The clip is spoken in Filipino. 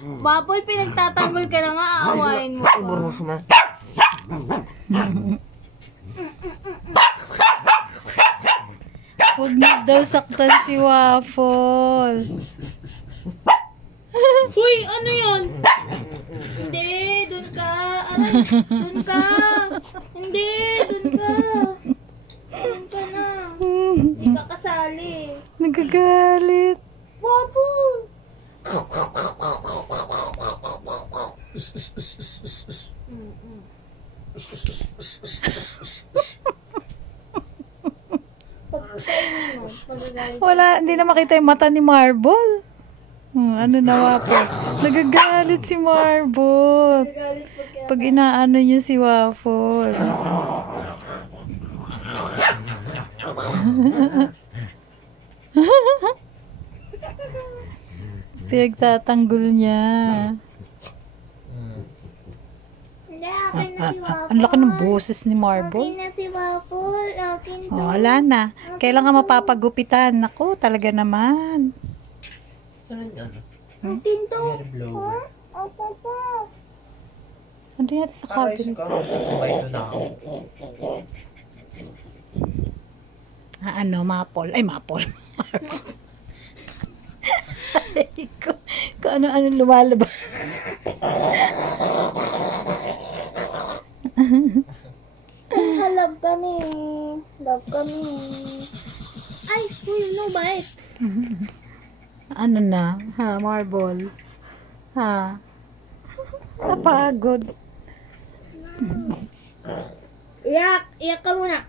Bapol, pinagtatanggol ka na nga, aawain mo pa. Huwag niyo daw saktan si Waffle. Uy, ano yun? Hindi, dun ka. Aray, dun ka. Hindi, dun ka. Dun ka na. Hindi ka kasali. Nagagalit. Waffle! Wala, hindi na makita yung mata ni Marble. Ano na Waffle? Nagagalit si Marble. Pag inaano niyo si Waffle. Pinagtatanggol niya. Hindi, akin na si Waffle. Ang laki ng boses ni Marble. Akin na si Waffle. Akin to. Oh, wala na. Kailan ka mapapagupitan? Naku, talaga naman. Saan yan? Akin to. Hair blower. Opo po. Ano yata sa cabinet? Sabay ito na ako. Ano, Mapol. Ay, Mapol. Kung ano-ano lumalabas. Love kami. Love kami. Ay, no bite. Ano na? Ha, Marble? Ha? Napagod. Iyak! Iyak ka muna.